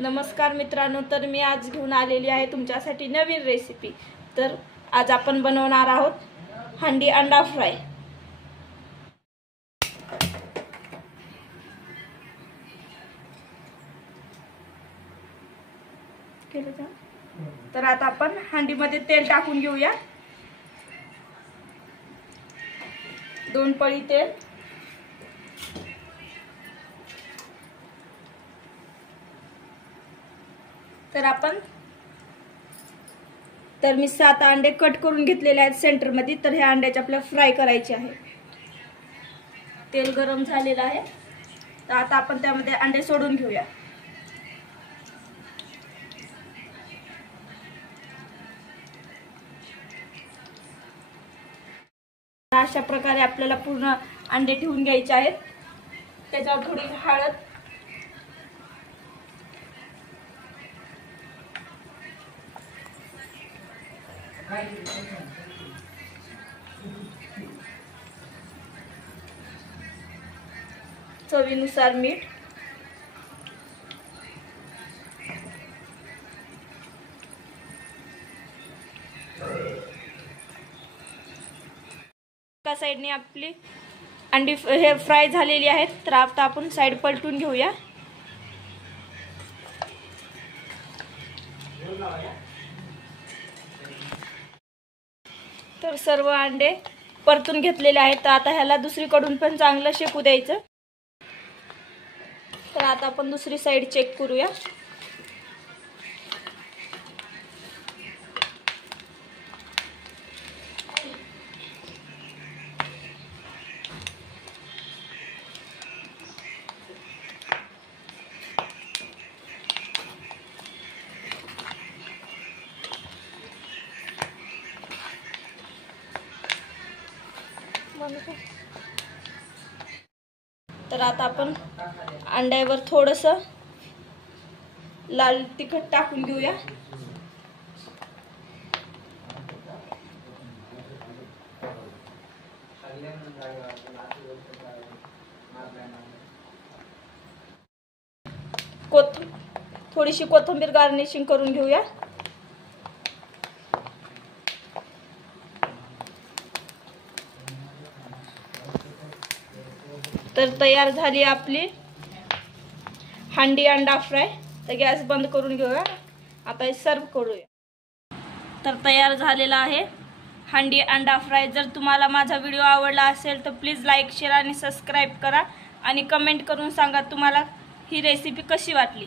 नमस्कार मित्रांनो, तर मी आज घेऊन आलेली आहे तुमच्यासाठी नवीन रेसिपी। तर आज आपण बनवणार आहोत हंडी अंडा फ्राय। तर आता आपण हंडीमध्ये तेल टाकून घेऊया। 2 पळी तेल। तर मी 7 अंडे कट करून घेतलेले आहेत सेंटर मध्ये। तर हे अंड्याचे आपल्याला फ्राय करायचे आहे। तेल गरम झालेलं आहे, तर आता आपण त्यामध्ये अंडे सोडून घेऊया। अशा प्रकारे आपल्याला पूर्ण अंडे ठेवून घ्यायचे आहेत। त्याच्यावर थोडी हळद, चवीनुसार मीठ, एका साइडने आपली अंडी हे फ्राय झालेली आहेत। तर आता आपण साइड पलटून घेऊया। तर सर्व अंडे परतून घेतलेले आहेत। तर आता ह्याला दुसरीकडून पण चांगलं शेकू द्यायचं। तर आता आपण दुसरी साइड चेक करूया। तर आता आपण अंड्यावर थोडस लाल तिखट टाकून घेऊया। थोडीशी कोथिंबीर गार्निशिंग करून घेऊया। तर तयार झाली आपली हंडी अंडा फ्राय। तर गॅस बंद करून घेऊया। आता हे सर्व करूया। तर तयार झालेला आहे हंडी अंडा फ्राय। जर तुम्हाला माझा व्हिडिओ आवडला असेल तर प्लीज लाईक, शेअर आणि सबस्क्राईब करा आणि कमेंट करून सांगा तुम्हाला ही रेसिपी कशी वाटली।